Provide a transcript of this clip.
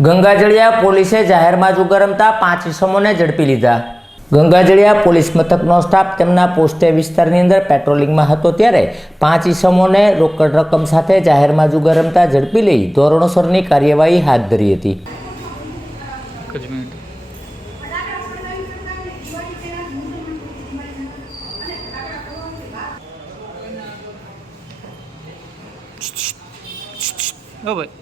ગંગાજળિયા પોલીસે જાહેરમાં જુગાર ગરમતા પાંચ ઇસમોને ઝડપી લીધા. ગંગાજળિયા પોલીસ મથકનો સ્ટાફ તેમના પોસ્ટે વિસ્તારની અંદર પેટ્રોલિંગમાં હતો ત્યારે પાંચ ઇસમોને રોકડ રકમ સાથે જાહેરમાં જુગાર ગરમતા ઝડપી લઈ ધોરણોસરની કાર્યવાહી હાથ ધરી હતી. જ